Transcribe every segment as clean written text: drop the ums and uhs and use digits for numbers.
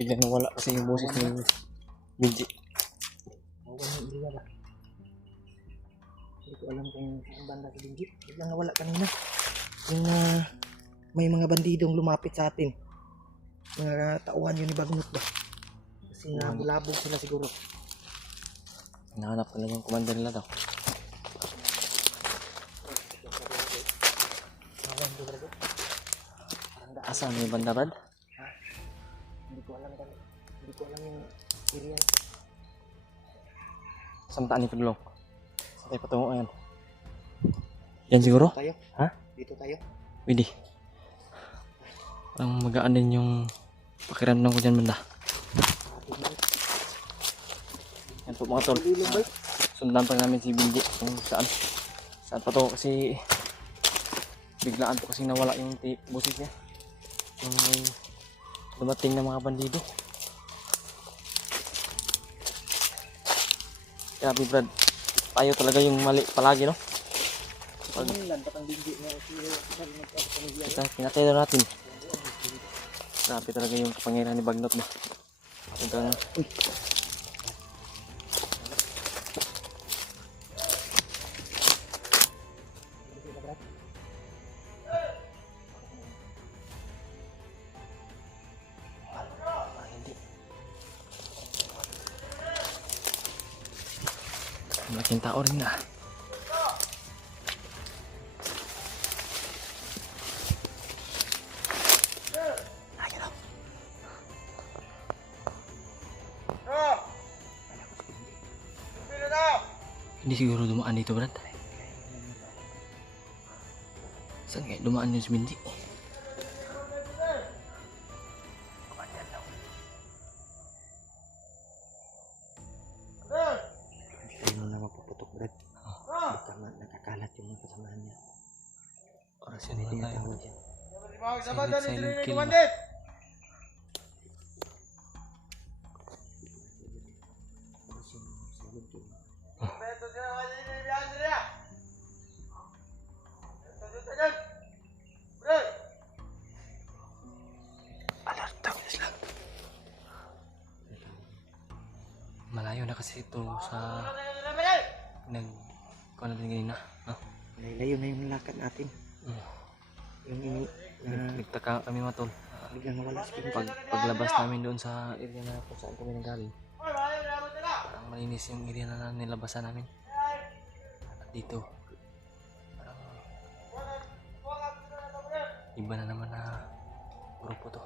Bigla nawala kasi yung boses ni Benji. Hindi wala. Hindi ko alam kung saan banda si Benji. Biglang nawala kanina. Yung may mga bandidong lumapit sa atin. Mga tauhan yun ni Bagnot ba? Kasi nabulabog sila siguro. Hinahanap ka lang yung commander nila daw. Asan may banda bad? Hindi ko alam kung hindi ko alam yung area. Samtaan ni Pedro. Saan tayo patungo yan? Yan siguro? Dito tayo? Ha? Dito tayo? Pwede. Parang magaan din yung pakiramdam ko dyan banda. Yan po mga tol. Sundan pa namin si Benji kung saan. Saan pa to kasi biglaan po kasi nawala yung busis niya. Yung may dumating na mga bandido. Grabe Brad. Tayo talaga yung mali palagi no? Pag kita pinatay na natin. Grabe talaga yung kapangyarihan ni Bagnot ba? Hanggang malaking tao rin na. Hindi siguro dumaan dito Brad. Saan kaya dumaan yung si Benji? Ano na mapuputok Brad? Baka nakakalat yung mga kasamahan niya. Oras yun na tayo. Silent kill ba? Alerta ko lang. Malayo na kasi ito sa kung ano din ganina. Layo na yung lakad natin. Yung Nagtaka kami mga tol. biglang nawala si Benji. Paglabas namin doon sa area na kung saan kami nanggaling, parang malinis yung area na nilabasan namin. At dito parang iba na naman na grupo to.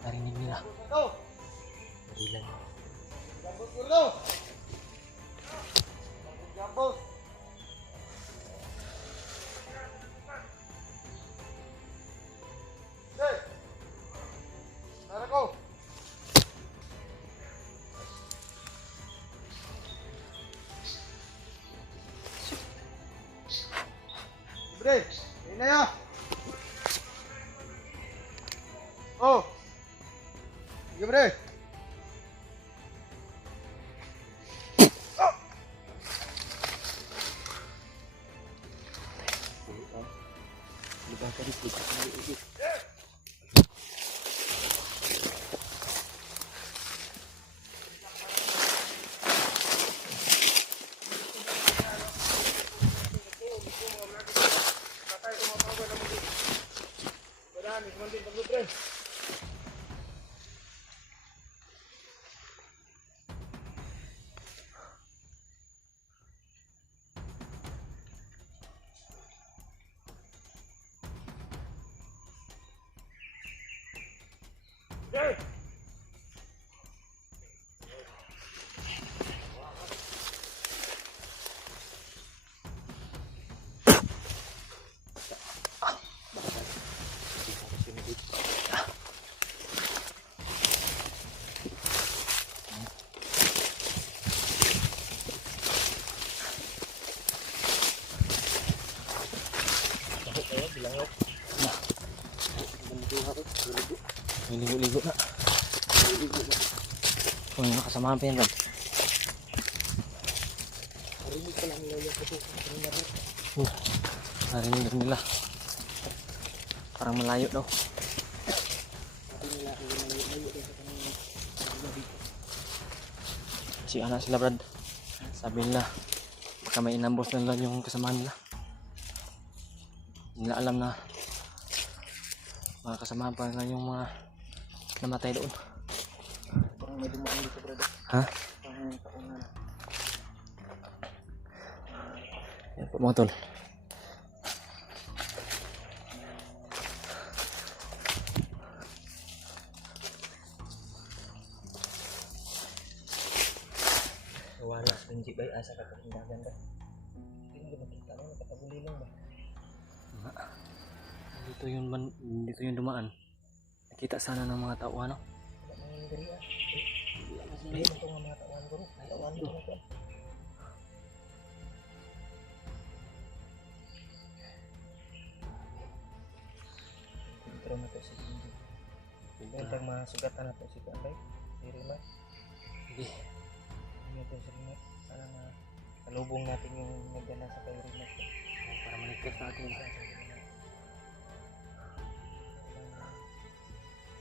Narinig nila. Ilan. Bre, ini na ya. Oh. Sige bre. Lupa ka dito. Kung nakasamahan pa yan, Brad. Narinig ko lang nila yung puto. Kanina ba? Narinig din nila. Parang malayo daw. Sabi nila kung malayo din sa kanina. Si anak sila, Brad. Sabi nila, baka may inambos na nila yung kasamahan nila. Hindi nila alam na mga kasamahan pa nila yung mga namatay doon. Parang may dumaan dito, brother. Ha? Parang may kaunan. Yan po mga tol. Wala sa Benji ba? Asa ka kahindagan ba? Hindi mo makita mo. Nakataguli lang ba? Dito yung dumaan. Nakita sana ng mga tao, ano? Wala nang yung dali ah. Hindi mo itong mga tawan ko. Tawan ko na ko. Intro na to si Benji. Ito mga sugatan na to si Kuanday. Si Rima. Sige. Ano to si Rima. Sana na salubong natin yung nagdala sa kay Rima. Para maligtas natin.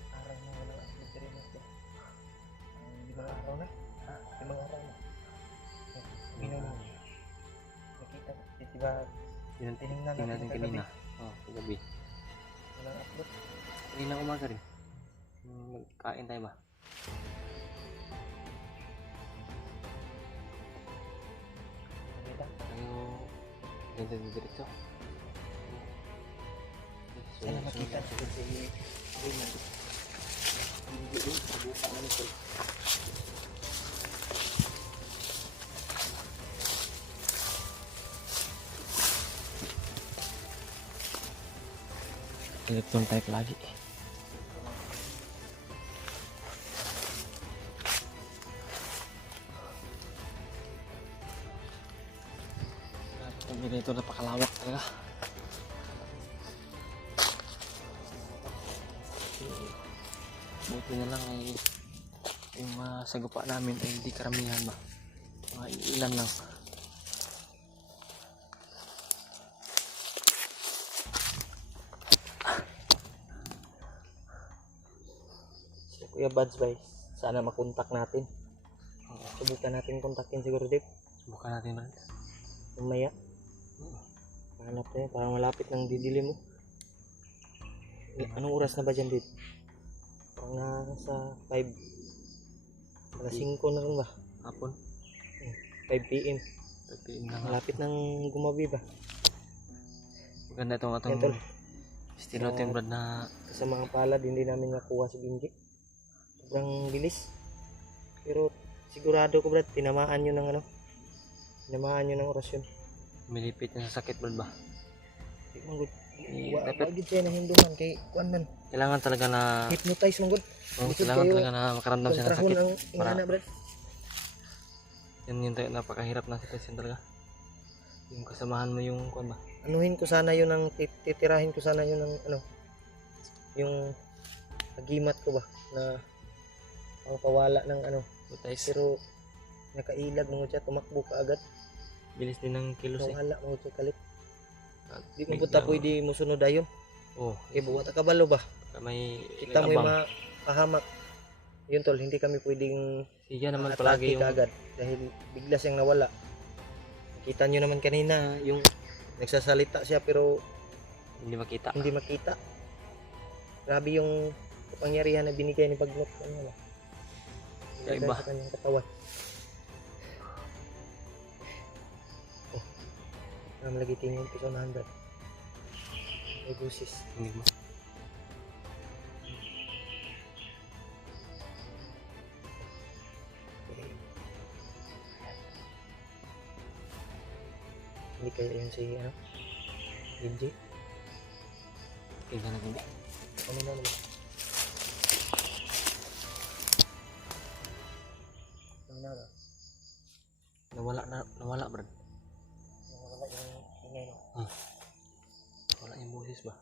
Araw na wala ang Rima to. 5 araw na. 5 araw na. Minum. Nakita ko. Diba tinignan Tingnan natin natin kanina. Oh, kagabi. walang upload. Kanina umaga rin. Kain tayo ba? Nakita? Tayo diretso. Sana makita natin si Rima. Hindi din. Sabuka na nito. Electron type lagi. Ang ganito napakalawak talaga. Buti na lang ay yung mga sagupa namin ay hindi karamihan ba. Mga ilan lang. Si Kuya Buds bay. Sana makontak natin. Subukan natin kontakin siguro Dave. Subukan natin ba? Mamaya. Hanap tayo. Parang malapit ng didilim mo. Anong oras na ba dyan Dave? Parang nasa 5. Alas 5 na rin ba? Hapon. 5 PM. PM na nga. Malapit ng gumabi ba? Maganda itong Yan, atong tol. estilo natin Brad na Sa mga palad, hindi namin nakuha si Benji. Sobrang bilis. Pero sigurado ko Brad, tinamaan nyo ng ano? Tinamaan nyo ng orasyon. milipit na sa sakit Brad ba? Di man good. Dapat Wagid siya na hinduman kay kuan man. kailangan talaga na Hypnotize man good. Likod kailangan kayo, talaga na makaramdam siya ng kontrahon sakit. ang ingana Brad. Yan yung napakahirap na sitwasyon talaga. Yung kasamahan mo yung kuan ba? Anuhin ko sana yun ang titirahin ko sana yun ang ano. Yung agimat ko ba na ang pawala ng ano. Butais. Pero nakailag mo siya, tumakbo ka agad. Bilis din ng kilos eh. Nawala mo siya kalit. At Di mo punta pwede mo sunod ayon. Oh, Kaya buwata ka balo ba? may Kita mo yung abang. mga pahamak. Yun tol, hindi kami pwedeng Siya naman atake palagi yung agad dahil bigla siyang nawala. Kita nyo naman kanina yung nagsasalita siya pero hindi makita. hindi makita. Grabe yung kapangyarihan na binigay ni Bagnot. Ano ba? Kaiba. Sa kanyang katawan. Oh, lagi tingin piso na 100. May gusis. Hindi mo. Hindi kaya yun si ano? Benji? Tingnan natin. Ano na naman? Ano na? Nawala Brad. Nawala yung ingay no? Wala yung boses ba?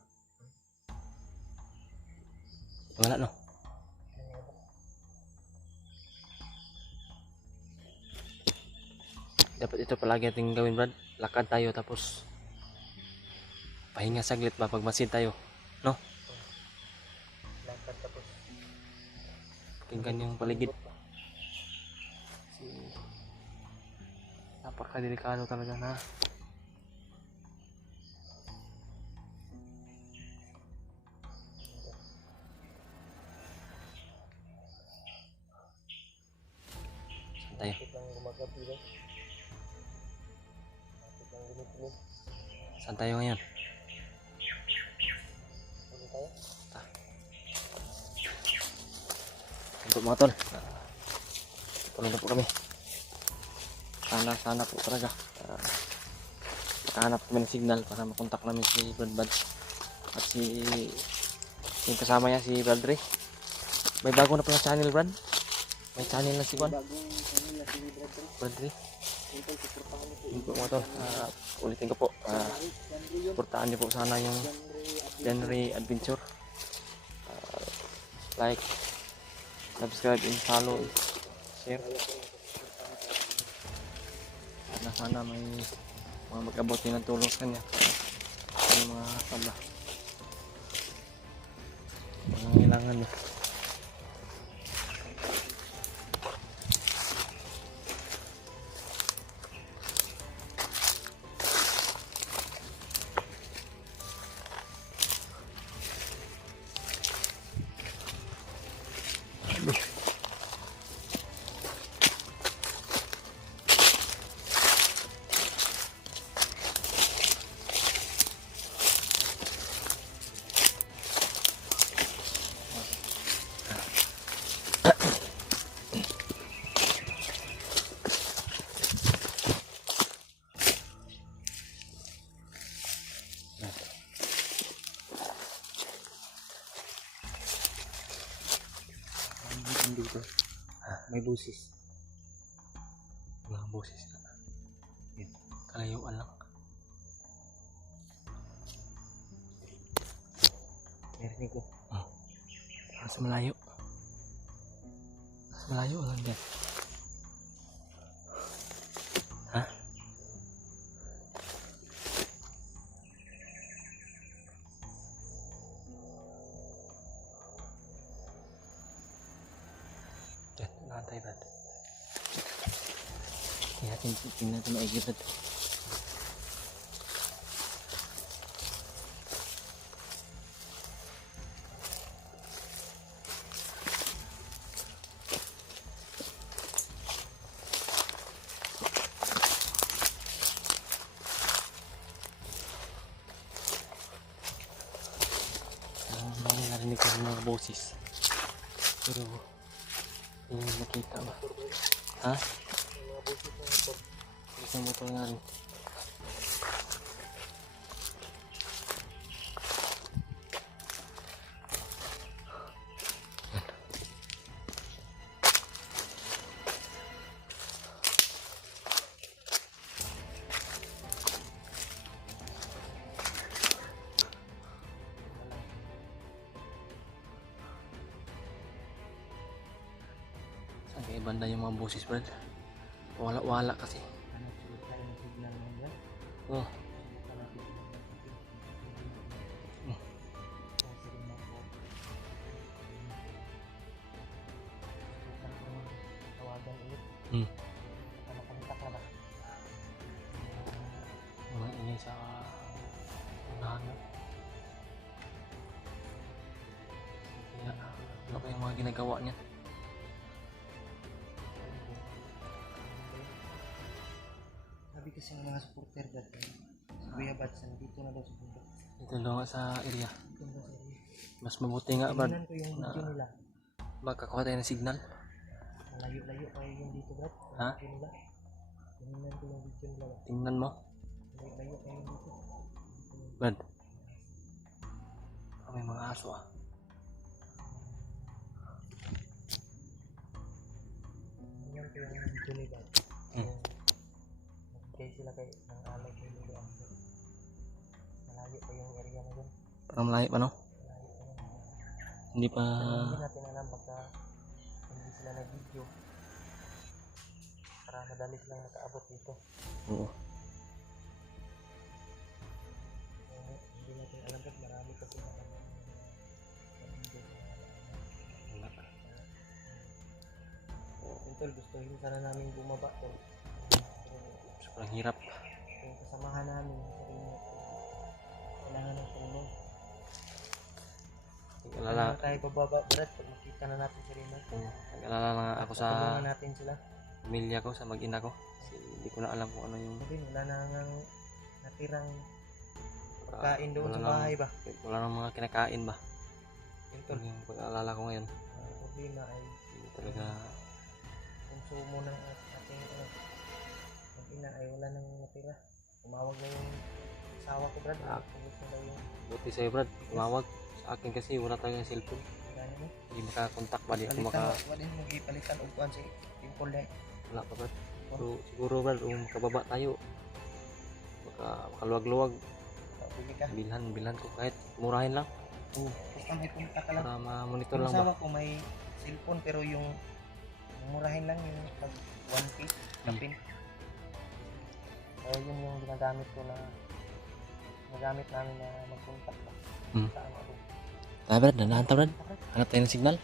Wala no? Dapat ito palagi natin gawin, Brad. Lakad tayo tapos pahinga saglit ba pag masid tayo. No? Lakad tapos Tingnan yung paligid. Kasi napaka-delikado talaga na. Saan tayo? Bakit ang gumagabi daw? Bakit ang limit-limit? Saan tayo ngayon? Hindi tayo? Untuk mga tol. Tulong na po kami. Sana po talaga. Makahanap kami ng signal para makontak namin si Brad Bad. At yung kasama niya si Brad Ray. May bago na pala channel, Brad. May channel na si Juan. Bagong ano na si Brad Ray. Siyempre, suportahan niyo po. Yun po mga tol. Ulitin ko po. Suportahan niyo po sana yung Genre Adventure. Like, subscribe and follow, share. Sana may mga mag-abot din ng tulong sa kanya para yung mga pala mga kailangan niya. dito. May busis. Mga boses na. Yan. Kalayuan lang. Narinig ko. Mas malayo. Mas malayo lang din. Ha? Yan, nakatay ba? Kaya tingnan natin maigit na ito. Narinig ko yung mga boses. Pero hindi ko nakita ba? Ha? Mga busis na ito. Isang motor nga rin. Saan kaya banda yung mga boses, Brad? Wala kasi. Ano tayo ng signal mo yan? Oh, Tawagan ulit. hmm. Nakakontak na ba? Mga ingay sa unahan mo. Kaya, ano pa yung mga ginagawa niya? Sabi kasi ng mga supporter dati, si Kuya Bats, nandito na daw sa bundok. Dito lang sa area. Dito na sa area. Mas mabuti nga, Brad. Tingnan ko yung video nila. Magkakuha tayo ng signal. Malayo-layo kayo yung dito, Brad. Ha? Yung video nila. Tingnan ko yung video nila. Tingnan mo, Malayo-layo kayo yung dito. Brad. May mga aso ah. Tingnan ko yung video nila. Hmm. Nagbigay sila kay ng alay kay Lulu Amber. Malayo pa yung area na dun. Parang malayo pa, no? Malayo pa yung Hindi pa... hindi natin alam baka hindi sila nag-video. Para madali silang nakaabot dito. Oo. Hindi natin alam kasi marami kasi na Wala pa. Tol, gustuhin sana namin bumaba tol. Sobrang hirap. Yung kasamahan namin sa inyo, kailangan ng tulong. Nag-alala, Kailangan tayo bababa, Brad, pag makita na natin si Rina. nag-alala na nga ako sa Tulungan natin sila. pamilya ko, sa mag-ina ko. Kasi hindi ko na alam kung ano yung Sabi, wala na nang natirang pagkain doon sa wala bahay ba? Wala nang mga kinakain ba? Yun Ito tol, yung pag-alala ko ngayon. ang problema ay Hindi talaga konsumo ng ating mag-ina ay wala nang natira. Tumawag na yung asawa ko, Brad. Pagkubos na daw yung buti sa'yo, Brad. Tumawag sa akin kasi wala talagang cellphone. gano'n mo. Hindi makakontak ba? Di ako Palitan, wala din mong ipalitan o kuhan si Pimpol na wala pa, Brad. So, siguro, Brad, kung makababa tayo, makaluwag-luwag, bili ka. bilhan ko kahit murahin lang Basta may punta ka lang. para ma-monitor Yung lang ba? asawa ko may cellphone pero yung murahin lang yung pag 1P kapin. Kaya yun yung ginagamit ko na ginagamit namin na mag-contact ba. Hmm. Saan ako. Brad, nanahan Brad. Hanap tayo ng signal.